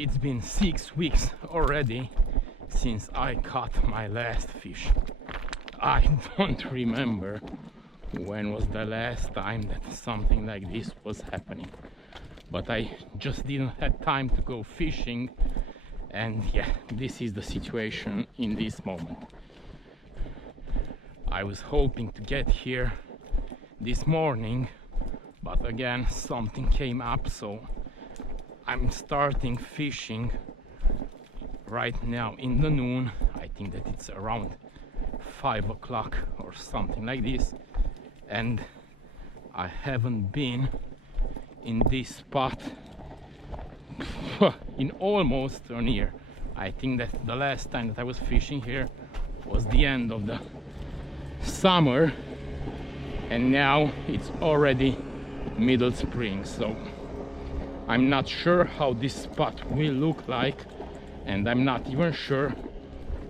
It's been 6 weeks already since I caught my last fish. I don't remember when was the last time that something like this was happening, but I just didn't have time to go fishing, and yeah, this is the situation in this moment. I was hoping to get here this morning, but again something came up, so I'm starting fishing right now in the noon. I think that it's around 5 o'clock or something like this, and I haven't been in this spot in almost a year. I think that the last time that I was fishing here was the end of the summer, and now it's already middle spring, so I'm not sure how this spot will look like, and I'm not even sure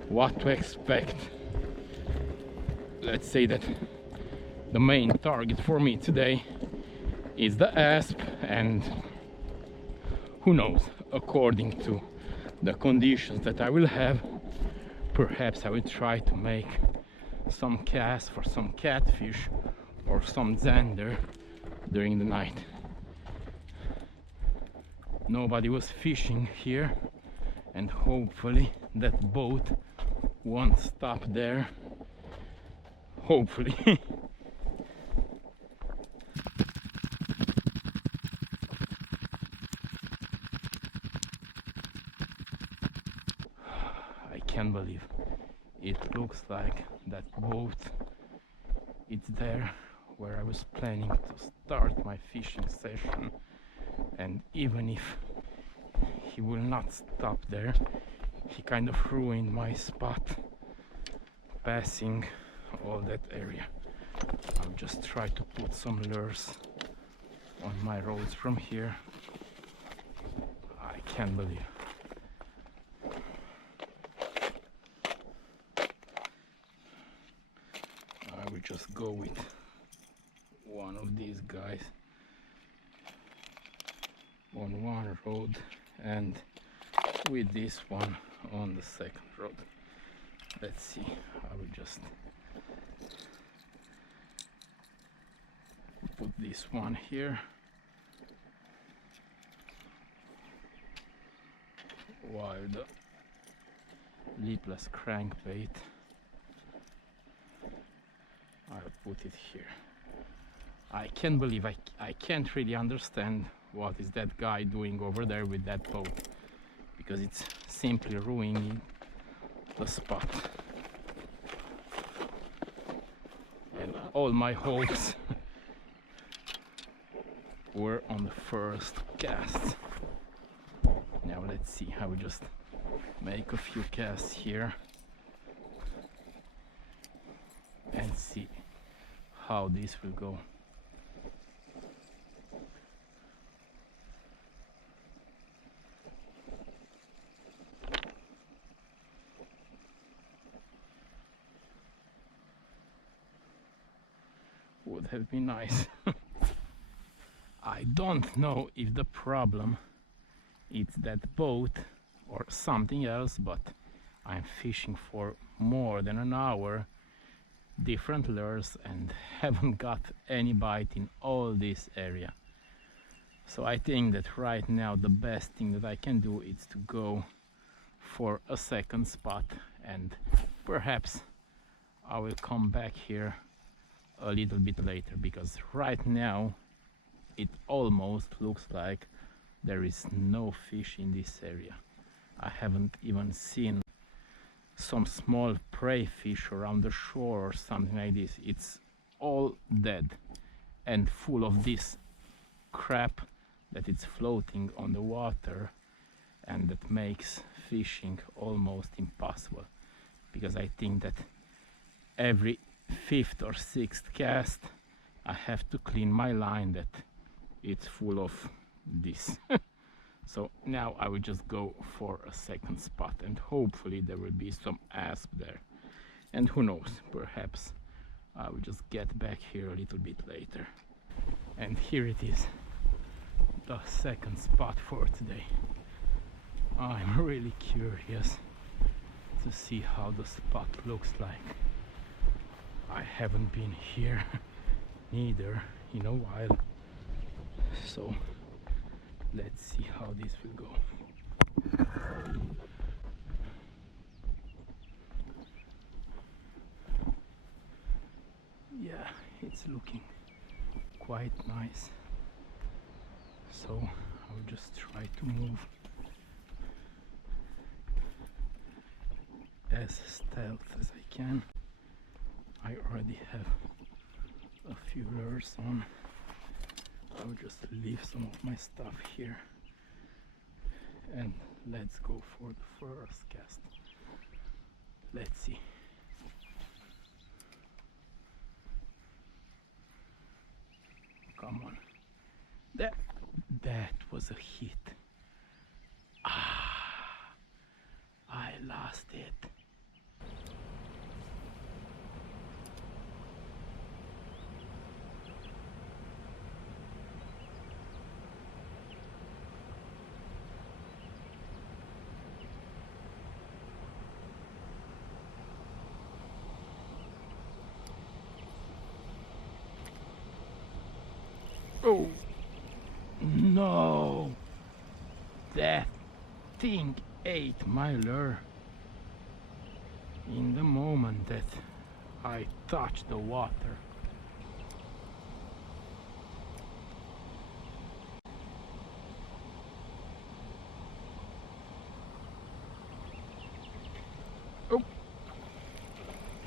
what to expect. Let's say that the main target for me today is the ASP, and who knows, according to the conditions that I will have, perhaps I will try to make some casts for some catfish or some zander during the night. Nobody was fishing here, and hopefully that boat won't stop there. Hopefully. I can't believe it looks like that boat, it's there where I was planning to start my fishing session, and even if he will not stop there, he kind of ruined my spot passing all that area. I'll just try to put some lures on my rods from here. I can't believe. I will just go with one of these guys on one rod and with this one on the second rod. Let's see, I will just put this one here while the lipless crankbait, I'll put it here. I can't believe I can't really understand what is that guy doing over there with that boat, because it's simply ruining the spot. And all my hopes were on the first cast. Now let's see, I will just make a few casts here and see how this will go. Would have been nice. I don't know if the problem is that boat or something else, but I'm fishing for more than an hour, different lures, and haven't got any bite in all this area. So I think that right now the best thing that I can do is to go for a second spot, and perhaps I will come back here a little bit later, because right now it almost looks like there is no fish in this area. I haven't even seen some small prey fish around the shore or something like this. It's all dead and full of this crap that it's floating on the water, and that makes fishing almost impossible, because I think that every 5th or 6th cast I have to clean my line that it's full of this. So now I will just go for a second spot, and hopefully there will be some ASP there, and who knows, perhaps I will just get back here a little bit later. And here it is, the second spot for today. I'm really curious to see how the spot looks like. I haven't been here neither in a while, so let's see how this will go. Yeah, it's looking quite nice, so I'll just try to move as stealth as I can. I already have a few lures on. I'll just leave some of my stuff here and let's go for the first cast. Let's see. Come on. That was a hit. Ah, I lost it. Oh no, that thing ate my lure in the moment that I touched the water. Oh,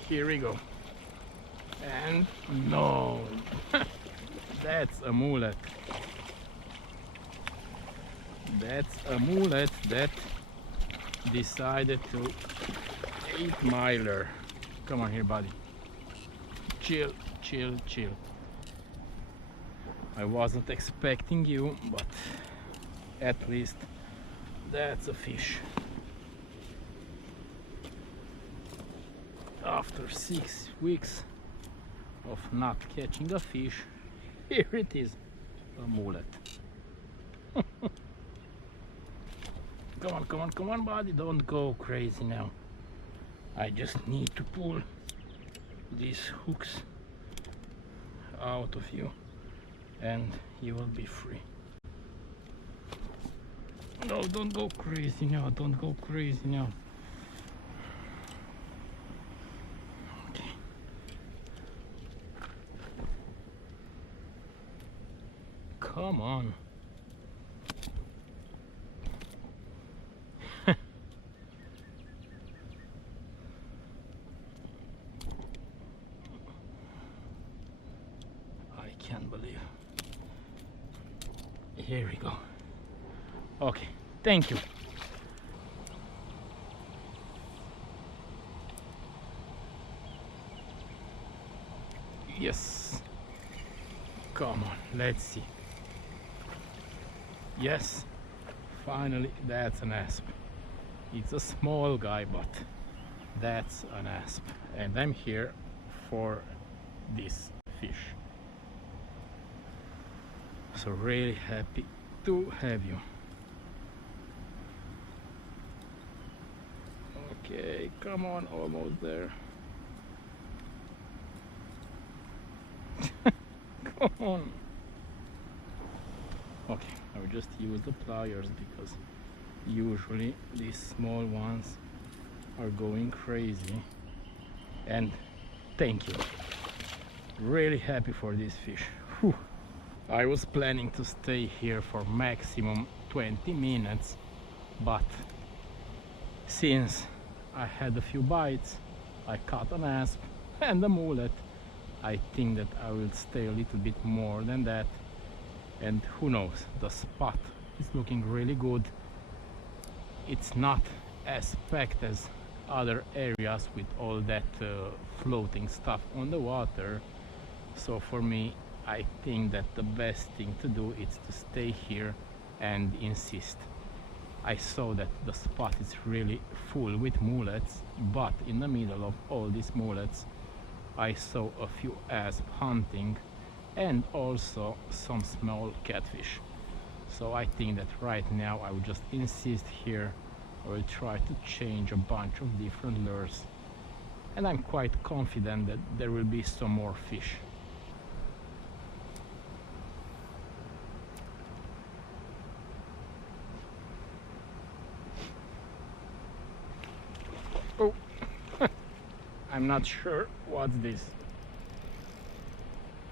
here we go. And no. That's a mullet. That's a mullet that decided to eat my lure. Come on here, buddy. Chill, chill, chill. I wasn't expecting you, but at least that's a fish. After 6 weeks of not catching a fish, here it is, a mullet. Come on, come on, come on, buddy, don't go crazy now. I just need to pull these hooks out of you and you will be free. No, don't go crazy now, don't go crazy now. Come on. I can't believe. Here we go. Okay, thank you. Yes. Come on, let's see. Yes, finally, that's an asp. It's a small guy, but that's an asp. And I'm here for this fish. So really happy to have you. Okay, come on, almost there. Come on. Okay, I will just use the pliers because usually these small ones are going crazy. And thank you. Really happy for this fish. Whew. I was planning to stay here for maximum 20 minutes, but since I had a few bites, I caught an asp and a mullet, I think that I will stay a little bit more than that. And who knows, the spot is looking really good. It's not as packed as other areas with all that floating stuff on the water. So for me, I think that the best thing to do is to stay here and insist. I saw that the spot is really full with mullets, but in the middle of all these mullets I saw a few asp hunting and also some small catfish. So I think that right now I will just insist here. I will try to change a bunch of different lures, and I'm quite confident that there will be some more fish. Oh, I'm not sure what's this.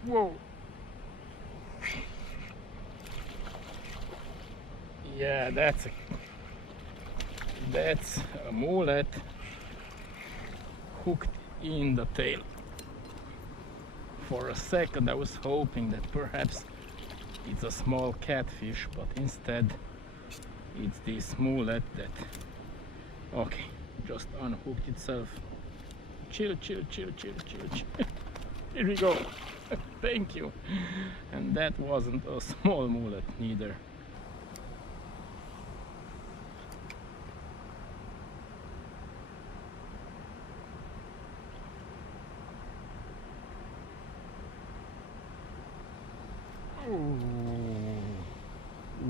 Whoa. Yeah, that's a mullet hooked in the tail. For a second I was hoping that perhaps it's a small catfish, but instead it's this mullet that, okay, just unhooked itself. Chill, chill, chill, chill, chill, chill. Here we go. Thank you. And that wasn't a small mullet neither.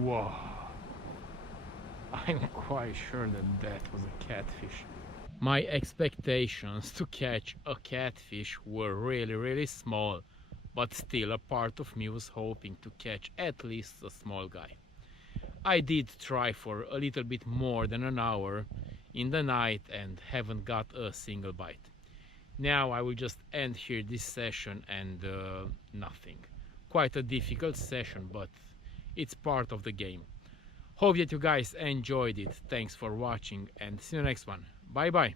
Whoa, I'm quite sure that that was a catfish. My expectations to catch a catfish were really small, but still a part of me was hoping to catch at least a small guy. I did try for a little bit more than an hour in the night and haven't got a single bite. Now I will just end here this session and nothing. Quite a difficult session, but it's part of the game. Hope that you guys enjoyed it. Thanks for watching and see you next one. Bye bye.